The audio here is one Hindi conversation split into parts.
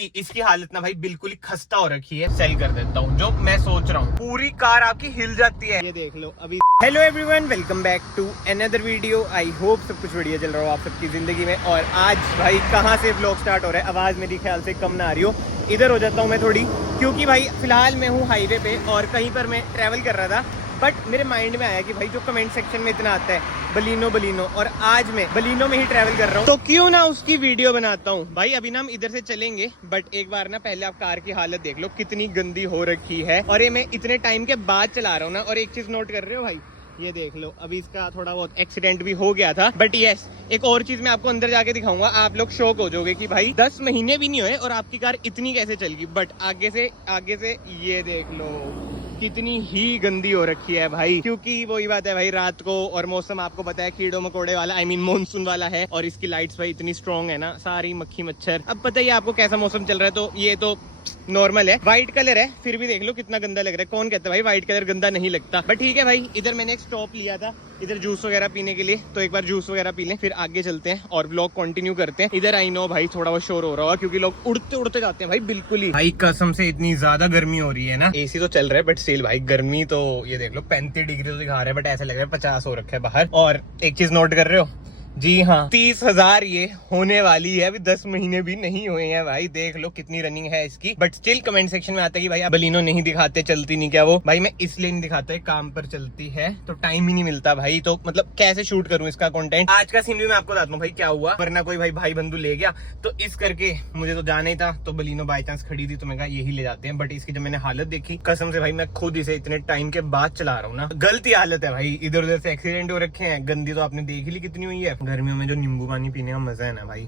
इसकी हालत ना भाई बिल्कुल ही खस्ता हो रखी है। सेल कर देता हूँ, जो मैं सोच रहा हूँ। पूरी कार आपकी हिल जाती है, ये देख लो अभी। Hello everyone, welcome back to another video. I hope सब कुछ बढ़िया चल रहा हो आप सबकी जिंदगी में। और आज भाई कहाँ से व्लॉग स्टार्ट हो रहा है, आवाज मेरी ख्याल से कम ना आ रही हो। इधर हो जाता हूँ मैं थोड़ी, क्योंकि भाई फिलहाल मैं हूँ हाईवे पे और कहीं पर मैं ट्रैवल कर रहा था। बट मेरे माइंड में आया कि भाई जो कमेंट सेक्शन में इतना आता है बलिनो, और आज मैं बलिनो में ही ट्रैवल कर रहा हूँ, तो क्यों ना उसकी वीडियो बनाता हूँ। भाई अभी ना हम इधर से चलेंगे, बट एक बार ना पहले आप कार की हालत देख लो कितनी गंदी हो रखी है। और ये मैं इतने टाइम के बाद चला रहा हूँ ना। और एक चीज नोट कर रहे हो भाई, ये देख लो अभी इसका थोड़ा बहुत एक्सीडेंट भी हो गया था। बट यस, एक और चीज मैं आपको अंदर जाके दिखाऊंगा, आप लोग शॉक हो जाओगे कि भाई 10 महीने भी नहीं हुए और आपकी कार इतनी कैसे चल गई। बट आगे से ये देख लो कितनी ही गंदी हो रखी है भाई। क्योंकि वही बात है भाई, रात को और मौसम आपको पता है कीड़ों मकोड़े वाला, आई मीन मानसून वाला है। और इसकी लाइट्स भाई इतनी स्ट्रॉन्ग है ना, सारी मक्खी मच्छर। अब पता ही आपको कैसा मौसम चल रहा है, तो ये तो नॉर्मल है। व्हाइट कलर है फिर भी देख लो कितना गंदा लग रहा है। कौन कहता है भाई व्हाइट कलर गंदा नहीं लगता। बट ठीक है भाई, इधर मैंने एक स्टॉप लिया था इधर जूस वगैरह पीने के लिए, तो एक बार जूस वगैरह पी लें, फिर आगे चलते हैं और व्लॉग कंटिन्यू करते हैं। इधर आई नो भाई थोड़ा बहुत शोर हो रहा होगा क्योंकि लोग उड़ते उड़ते जाते हैं भाई। बिल्कुल ही भाई कसम से इतनी ज्यादा गर्मी हो रही है ना। एसी तो चल रहा है बट स्टिल भाई गर्मी तो ये देख लो 35 डिग्री तो दिखा रहा है, बट ऐसा लग रहा है 50 हो रखा है बाहर। और एक चीज नोट कर रहे हो, जी हाँ 30,000 ये होने वाली है। अभी 10 महीने भी नहीं हुए हैं भाई, देख लो कितनी रनिंग है इसकी। बट स्टिल कमेंट सेक्शन में आता है कि भाई आप बलिनो नहीं दिखाते, चलती नहीं क्या वो। भाई मैं इसलिए नहीं दिखाता, काम पर चलती है तो टाइम ही नहीं मिलता भाई। तो मतलब कैसे शूट करूं इसका कंटेंट। आज का सीन भी मैं आपको बताता हूँ भाई क्या हुआ, वरना कोई भाई बंधु ले गया तो इस करके मुझे तो जाना ही था। तो बलिनो बाई चांस खड़ी थी तो मैं कहा यही ले जाते हैं। बट इसकी जब मैंने हालत देखी कसम से भाई, मैं खुद इसे इतने टाइम के बाद चला रहा हूँ ना, गलती हालत है भाई। इधर उधर से एक्सीडेंट हो रखे हैं, गंदी तो आपने देख ली कितनी हुई है। गर्मियों में जो नींबू पानी पीने का मजा है ना भाई,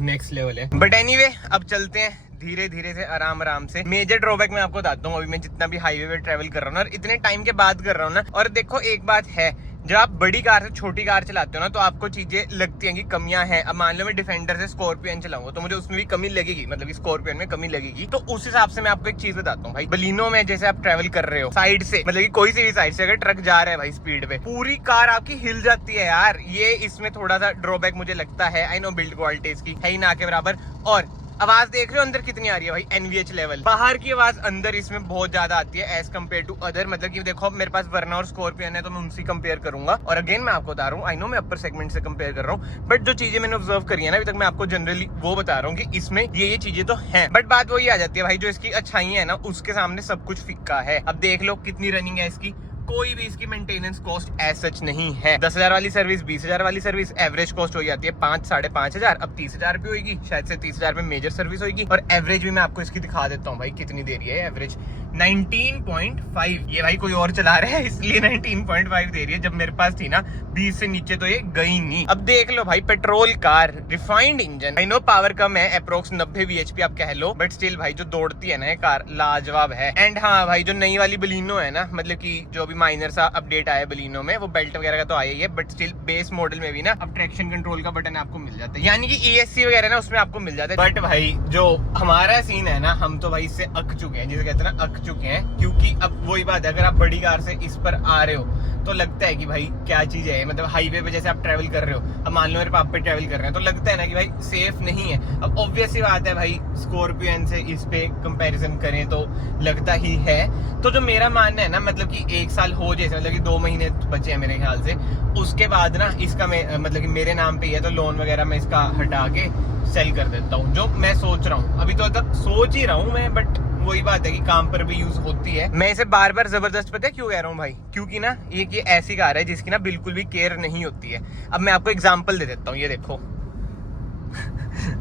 नेक्स्ट लेवल है। बट एनीवे अब चलते हैं धीरे धीरे से, आराम से। मेजर ड्रॉबैक मैं आपको बताता हूँ, अभी मैं जितना भी हाईवे पे ट्रैवल कर रहा हूँ ना, और इतने टाइम के बाद कर रहा हूँ ना। और देखो एक बात है, जब आप बड़ी कार से छोटी कार चलाते हो ना, तो आपको चीजें लगती हैं कि कमियां हैं। अब मान लो मैं डिफेंडर से स्कॉर्पियन चलाऊंगा तो मुझे उसमें भी कमी लगेगी, मतलब स्कॉर्पियन में कमी लगेगी। तो उस हिसाब से मैं आपको एक चीज बताता हूँ भाई, बलिनो में जैसे आप ट्रैवल कर रहे हो साइड से, मतलब कि कोई सी भी साइड से अगर ट्रक जा रहा है भाई स्पीड पे, पूरी कार आपकी हिल जाती है यार। ये इसमें थोड़ा सा ड्रॉबैक मुझे लगता है। आई नो बिल्ड क्वालिटी इसकी है ही ना के बराबर। और आवाज देख रहे हो अंदर कितनी आ रही है भाई, एनवीएच लेवल। बाहर की आवाज अंदर इसमें बहुत ज्यादा आती है एज कम्पेयर टू अदर। मतलब कि देखो मेरे पास वर्ना और स्कॉर्पियन है तो मैं उनसे कंपेयर करूंगा। और अगेन मैं आपको बता रहा हूँ, आई नो मैं अपर सेगमेंट से कंपेयर कर रहा हूँ, बट जो चीजें मैंने ऑब्जर्व करी है ना अभी तक, मैं आपको जनरली वो बता रहा हूँ कि इसमें ये चीजें तो हैं। बट बात वही आ जाती है भाई, जो इसकी अच्छाई है ना उसके सामने सब कुछ फिक्का है। अब देख लो कितनी रनिंग है इसकी, कोई भी इसकी मेंटेनेंस कॉस्ट एज सच नहीं है। 10,000 वाली सर्विस, 20,000 वाली सर्विस एवरेज कॉस्ट हो जाती है 5-5,500। अब 30,000 पे होगी, शायद से 30,000 में मेजर सर्विस होगी। और एवरेज भी मैं आपको इसकी दिखा देता हूँ भाई कितनी दे रही है एवरेज, 19.5। ये भाई कोई और चला रहा है इसलिए 19.5 दे रही है, जब मेरे पास थी ना 20 से नीचे तो ये गई नहीं। अब देख लो भाई, petrol car, refined engine, I know power कम है, अप्रोक्स 90 bhp आप कह लो, बट स्टिल भाई जो दौड़ती है ना ये कार लाजवाब है। एंड हाँ भाई, जो नई वाली बलिनो है ना, मतलब की जो अभी माइनर सा अपडेट आया बलिनो में, वो बेल्ट वगैरह का तो आया ही है, बट स्टिल बेस मॉडल में भी ना अब ट्रैक्शन कंट्रोल का बटन आपको मिल जाता है, यानी कि ESC वगैरह ना उसमें आपको मिल जाता है। बट भाई जो हमारा सीन है ना, हम तो भाई इससे अक चुके हैं, जिसे कहते हैं ना अक चुके हैं। क्योंकि अब वही बात है, अगर आप बड़ी कार से इस पर आ रहे हो तो लगता है कि भाई क्या चीज है, मतलब हाईवे पे जैसे आप ट्रैवल कर रहे हो, अब मान लो मेरे पापा पे ट्रैवल कर रहे हैं तो लगता है ना कि भाई सेफ नहीं है। अब ऑब्वियस सी बात है भाई, स्कॉर्पियन से इस पे कंपैरिजन करें तो लगता ही है। तो जो मेरा मानना है ना, मतलब कि 1 साल हो जैसे, मतलब कि 2 महीने बचे हैं मेरे ख्याल से, उसके बाद ना इसका मैं मतलब कि मेरे नाम पे है तो लोन वगैरह मैं इसका हटा के सेल कर देता हूँ, जो मैं सोच रहा हूँ। अभी तो तक सोच ही रहा हूँ मैं, बट वही बात है कि काम पर भी यूज होती है। मैं इसे बार बार जबरदस्त पता है क्यों कह रहा हूँ भाई, क्योंकि ना ये ऐसी कार है जिसकी ना बिल्कुल भी केयर नहीं होती है। अब मैं आपको एग्जांपल दे देता हूँ, ये देखो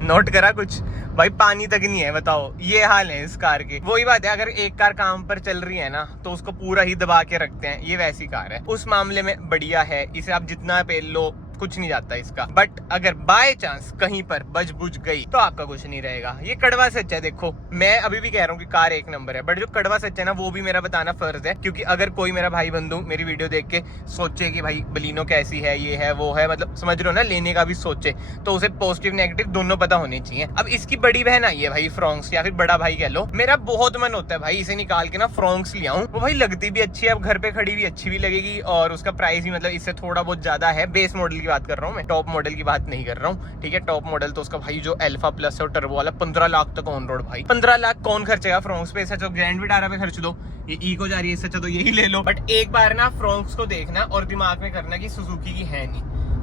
नोट करा कुछ भाई, पानी तक नहीं है, बताओ ये हाल है इस कार के। वही बात है, अगर एक कार काम पर चल रही है ना तो उसको पूरा ही दबा के रखते हैं, ये वैसी कार है। उस मामले में बढ़िया है, इसे आप जितना पेल लो कुछ नहीं जाता इसका। बट अगर बाय चांस कहीं पर बज बुझ गई तो आपका कुछ नहीं रहेगा। ये कड़वा सच है। देखो मैं अभी भी कह रहा हूँ कि कार एक नंबर है, बट जो कड़वा सच है ना वो भी मेरा बताना फर्ज है। क्योंकि अगर कोई मेरा भाई बंधु मेरी वीडियो देख के सोचे कि भाई बलिनो कैसी है, ये है वो है, मतलब समझ रहे हो ना, लेने का भी सोचे, तो उसे पॉजिटिव नेगेटिव दोनों पता होने चाहिए। अब इसकी बड़ी बहन आई है भाई फ्रॉन्क्स, या फिर बड़ा भाई कह लो, मेरा बहुत मन होता है भाई इसे निकाल के ना फ्रॉन्क्स ले आऊं। वो भाई लगती भी अच्छी है, अब घर पे खड़ी भी अच्छी भी लगेगी, और उसका प्राइस भी मतलब इससे थोड़ा बहुत ज्यादा है बेस मॉडल की की बात कर रहा हूँ, मैं टॉप मॉडल की बात नहीं कर रहा हूँ, ठीक है। टॉप मॉडल तो उसका भाई जो अल्फा प्लस है और टर्बो वाला 15 लाख तक ऑन रोड भाई। 15 लाख कौन खर्चेगा फ्रोंक्स पे? इससे ग्रैंड विटारा पे खर्च दो, ये इको जा रही है, इससे अच्छा तो यही ले लो। बट एक बार ना फ्रोंक्स को देखना और दिमाग में करना कि सुजुकी की है नहीं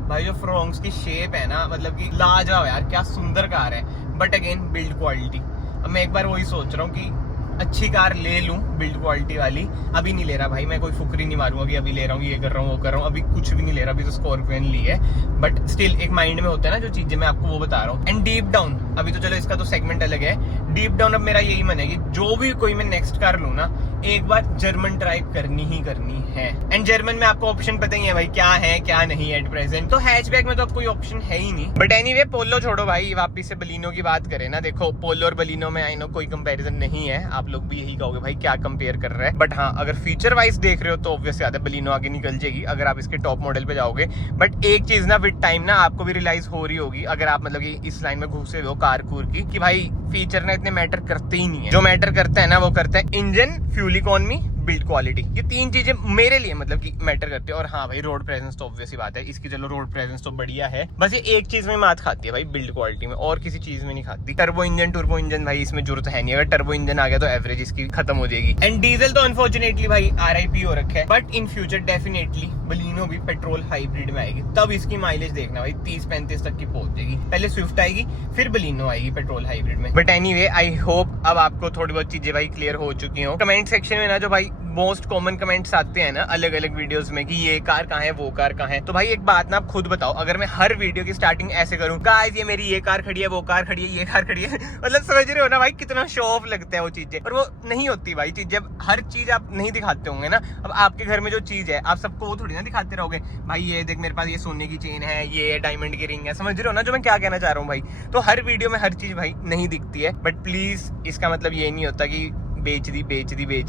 भाई। जो फ्रोंक्स की शेप है ना, मतलब कि लाजवाब यार, क्या सुंदर कार है। बट अगेन बिल्ड क्वालिटी, अब मैं एक बार वही सोच रहा हूँ कि अच्छी कार ले लूं बिल्ड क्वालिटी वाली। अभी नहीं ले रहा भाई, मैं कोई फुकरी नहीं मारूंगा कि अभी ले रहा हूँ, ये कर रहा हूँ, वो कर रहा हूँ, अभी कुछ भी नहीं ले रहा। अभी तो स्कॉर्पियन ली है, बट स्टिल एक माइंड में होता है ना जो चीजें, मैं आपको वो बता रहा हूँ। एंड डीप डाउन, अभी तो चलो इसका तो सेगमेंट अलग है, डीप डाउन अब मेरा यही मन है कि जो भी कोई मैं नेक्स्ट कार लूँ ना, एक बार जर्मन ड्राइव करनी ही करनी है। एंड जर्मन में आपको ऑप्शन पता ही है भाई क्या है क्या नहीं एट प्रेजेंट, तो हैचबैक में तो कोई ऑप्शन है ही नहीं। बट एनीवे पोलो छोड़ो भाई, वापिस से बलिनो की बात करें ना, देखो पोलो और बलिनो में आई नो कोई कंपैरिजन नहीं है, आप लोग भी यही कहोगे भाई क्या कंपेयर कर रहे हैं। बट हाँ, अगर फीचर वाइज देख रहे हो तो ऑब्वियस बात है बलिनो आगे निकल जाएगी अगर आप इसके टॉप मॉडल पे जाओगे। बट एक चीज ना विद टाइम ना आपको भी रियलाइज हो रही होगी, अगर आप मतलब कि इस लाइन में घुसे हो कार कूर की, कि भाई फीचर ना इतने मैटर करते ही नहीं है। जो मैटर करता है ना वो करता है engine, fuel economy, build quality. ये तीन चीजें मेरे लिए मतलब कि मैटर करती है। और हाँ भाई रोड प्रेजेंस तो ऑब्वियस ही बात है, इसकी चलो रोड प्रेजेंस तो बढ़िया है, बस ये एक चीज में मात खाती है भाई बिल्ड क्वालिटी में, और किसी चीज में नहीं खाती। टर्बो इंजन टर्बो इंजन भाई इसमें जरूरत है नहीं, अगर टर्बो इंजन आ गया तो एवरेज इसकी खत्म हो जाएगी। एंड डीजल तो अनफॉर्चुनेटली भाई RIP हो रखा है, but in future definitely Baleno भी पेट्रोल हाइब्रिड में आएगी, तब इसकी माइलेज देखना भाई 30-35 तक की पहुंच जाएगी। पहले स्विफ्ट आएगी, फिर बलिनो आएगी पेट्रोल हाइब्रिड में। बट एनीवे आई होप अब आपको थोड़ी बहुत चीजें भाई क्लियर हो चुकी हो। कमेंट सेक्शन में ना जो भाई मोस्ट कॉमन कमेंट्स आते हैं ना अलग अलग वीडियोस में कि ये कार कहाँ है, वो कार कहाँ है, तो भाई एक बात ना आप खुद बताओ, अगर मैं हर वीडियो की स्टार्टिंग ऐसे करूं, गाइस ये मेरी ये कार खड़ी है, वो कार खड़ी है, ये कार खड़ी है, मतलब समझ रहे हो ना भाई कितना शो ऑफ लगता है वो चीजें। पर वो नहीं होती भाई चीज, जब हर चीज आप नहीं दिखाते होंगे ना, अब आपके घर में जो चीज है आप सबको वो थोड़ी ना दिखाते रहोगे, भाई ये देख मेरे पास ये सोने की चेन है, ये डायमंड की रिंग है, समझ रहे हो ना जो मैं क्या कहना चाह रहा हूँ भाई। तो हर वीडियो में हर चीज भाई नहीं दिखती है, बट प्लीज इसका मतलब ये नहीं होता कि बेच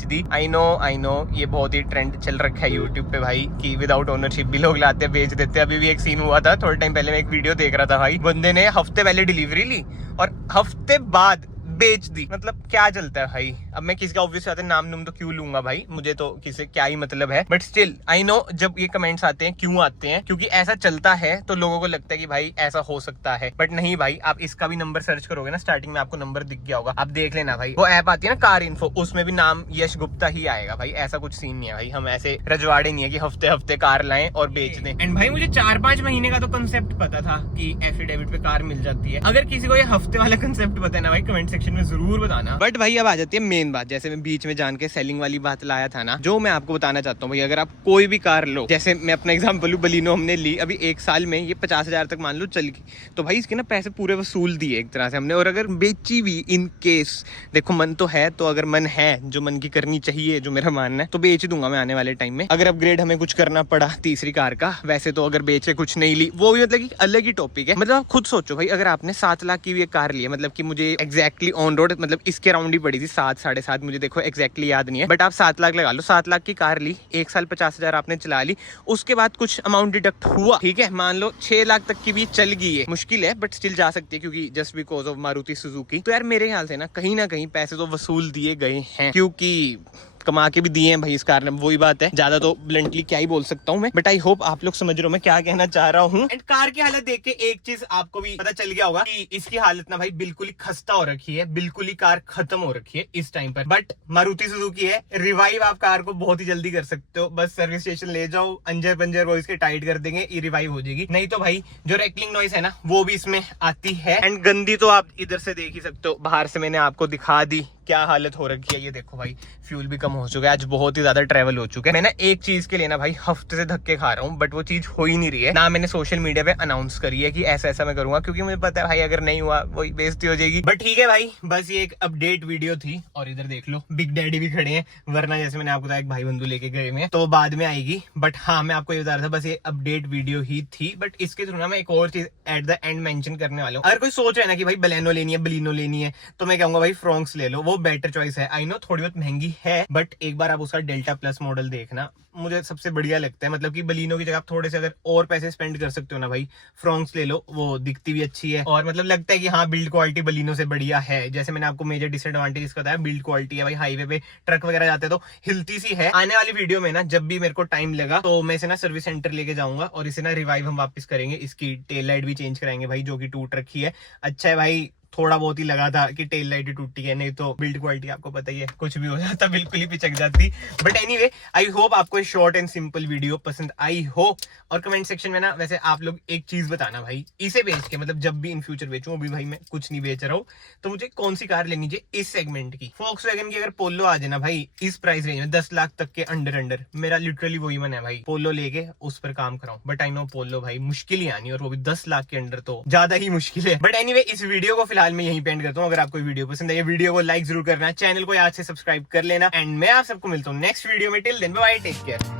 दी। आई नो ये बहुत ही ट्रेंड चल रखा है यूट्यूब पे भाई कि विदाउट ओनरशिप भी लोग लाते हैं बेच देते हैं। अभी भी एक सीन हुआ था थोड़े टाइम पहले, मैं एक वीडियो देख रहा था भाई, बंदे ने हफ्ते पहले डिलीवरी ली और हफ्ते बाद बेच दी। मतलब क्या चलता है भाई। अब मैं किसी का ऑब्वियस आते नाम तो क्यों लूंगा भाई, मुझे तो किसी क्या ही मतलब है, बट स्टिल आई नो जब ये कमेंट्स आते हैं क्यों आते हैं, क्योंकि ऐसा चलता है तो लोगों को लगता है कि भाई ऐसा हो सकता है। बट नहीं भाई, आप इसका भी नंबर सर्च करोगे ना, स्टार्टिंग में आपको नंबर दिख गया होगा, आप देख लेना भाई। वो ऐप आती है ना कार इन्फो, उसमें भी नाम यश गुप्ता ही आएगा भाई। ऐसा कुछ सीन नहीं है भाई, हम ऐसे रजवाड़े नहीं है कि हफ्ते हफ्ते कार लाएं और बेच दें। एंड भाई मुझे 4-5 महीने का तो कंसेप्ट पता था कि एफिडेविट पे कार मिल जाती है। अगर किसी को ये हफ्ते वाला कंसेप्ट पता है ना भाई, कमेंट सेक्शन में जरूर बताना। बट भाई अब आ जाती है मेन बात, जैसे मैं बीच में जान के सेलिंग वाली बात लाया था ना, जो मैं आपको बताना चाहता हूँ भाई, अगर आप कोई भी कार लो, जैसे मैं अपना एग्जांपल लूं, बलिनो हमने ली, अभी 1 साल में ये 50,000 तक मान लो चल गई, तो भाई इसके ना पैसे पूरे वसूल दिए एक तरह से हमने। और अगर बेची भी इन केस, देखो मन तो है, तो अगर मन है जो मन की करनी चाहिए, जो मेरा मानना है, तो बेच दूंगा मैं आने वाले टाइम में। अगर अपग्रेड हमें कुछ करना पड़ा तीसरी कार का, वैसे तो अगर बेच के कुछ नहीं ली, वो भी मतलब कि अलग ही टॉपिक है। मतलब आप खुद सोचो भाई, अगर आपने 7 लाख की भी एक कार ली है, मतलब कि मुझे एग्जैक्टली ऑन रोड मतलब इसके राउंड ही पड़ी थी 7-7.5, मुझे देखो एग्जैक्टली याद नहीं है, बट आप 7 लाख लगा लो, 7 लाख की कार ली, 1 साल 50,000 आपने चला ली, उसके बाद कुछ अमाउंट डिडक्ट हुआ, ठीक है, मान लो 6 लाख तक की भी चल गई है, मुश्किल है बट स्टिल जा सकती है क्योंकि just because of Maruti Suzuki. तो यार मेरे ख्याल से ना कहीं पैसे तो वसूल दिए गए हैं, क्योंकि कमा के भी दिए हैं भाई इस कार ने। वही बात है, ज्यादा तो ब्लंटली क्या ही बोल सकता हूँ मैं, बट आई होप आप लोग समझ रहे हो मैं क्या कहना चाह रहा हूँ। एंड कार की हालत देख के एक चीज आपको भी पता चल गया होगा कि इसकी हालत ना भाई बिल्कुल ही खस्ता हो रखी है, बिल्कुल ही कार खत्म हो रखी है इस टाइम पर। बट मारुति सुजुकी है, रिवाइव आप कार को बहुत ही जल्दी कर सकते हो, बस सर्विस स्टेशन ले जाओ, अंजर पंजर वो इसके टाइट कर देंगे, ये रिवाइव हो जाएगी। नहीं तो भाई जो रैकलिंग नॉइस है ना वो भी इसमें आती है। एंड गंदी तो आप इधर से देख ही सकते हो, बाहर से मैंने आपको दिखा दी क्या हालत हो रखी है। ये देखो भाई फ्यूल भी कम हो चुका है, आज बहुत ही ज्यादा ट्रेवल हो चुका है। मैं ना एक चीज के लिए ना भाई हफ्ते से धक्के खा रहा हूँ, बट वो चीज हो ही नहीं रही है ना। मैंने सोशल मीडिया पे अनाउंस करी है कि ऐसा मैं करूंगा, क्योंकि मुझे पता है भाई अगर नहीं हुआ वही बेइज्जती हो जाएगी। बट ठीक है भाई, बस ये एक अपडेट वीडियो थी। और इधर देख लो बिग डैडी भी खड़े हैं, वरना जैसे मैंने आपको बताया एक भाई बंधु लेके गए में, तो बाद में आएगी। बट हाँ मैं आपको ये बता रहा था, बस ये अपडेट वीडियो ही थी। बट इसके थ्रू ना मैं एक और चीज एट द एंड मेंशन करने वाला हूँ। अगर कोई सोच रहा है ना कि भाई बलेनो लेनी है, बलिनो लेनी है, तो मैं कहूंगा भाई फ्रोंक्स ले लो, वो वो बेटर चॉइस है। आई नो थोड़ी बहुत महंगी है, बट एक बार आप उसका डेल्टा प्लस मॉडल देखना, मुझे सबसे बढ़िया लगता है। मतलब कि बलिनो की जगह आप थोड़े से अगर और पैसे स्पेंड कर सकते हो ना भाई, फ्रॉन्क्स ले लो, वो दिखती भी अच्छी है और मतलब लगता है कि हाँ बिल्ड क्वालिटी बलिनो से बढ़िया है। जैसे मैंने आपको मेजर डिसएडवांटेज इसका बताया, बिल्ड क्वालिटी है भाई, हाईवे पे ट्रक वगैरह जाते हैं तो हिलती सी है। आने वाली वीडियो में ना जब भी मेरे को टाइम लगा तो मैं इसे ना सर्विस सेंटर लेके जाऊंगा और इसे ना रिवाइव हम वापस करेंगे। इसकी टेल लाइट भी चेंज कराएंगे भाई, जो कि टूट रखी है। अच्छा है भाई, थोड़ा बहुत ही लगा था कि टेल लाइट ही टूटी है, नहीं तो बिल्ड क्वालिटी आपको पता ही है, कुछ भी हो जाता बिल्कुल ही पिचक जाती। बट एनीवे, आई होप आपको शॉर्ट एंड सिंपल वीडियो पसंद आई हो। और कमेंट सेक्शन में ना वैसे आप लोग एक चीज बताना भाई, इसे बेच के मतलब जब भी इन फ्यूचर बेचूं, अभी भाई मैं कुछ नहीं बेच रहा हूँ, तो मुझे कौन सी कार लेनी चाहिए इस सेगमेंट की। Volkswagen की अगर पोलो आ जाए ना भाई इस प्राइस रेंज में 10 लाख तक के अंडर, मेरा लिटरली वही मन है भाई, पोलो लेके उस पर काम कराऊं। बट आई नो पोलो भाई मुश्किल ही आनी, और वो भी 10 लाख के अंडर तो ज्यादा ही मुश्किल है। बट एनीवे, इस वीडियो को फिलहाल मैं यहीं पे एंड करता हूँ। अगर आपको वीडियो पसंद है, वीडियो को लाइक जरूर करना, चैनल को आज से सब्सक्राइब कर लेना, एंड मैं आप सबको मिलता हूँ नेक्स्ट वीडियो में। Till then bye, take care.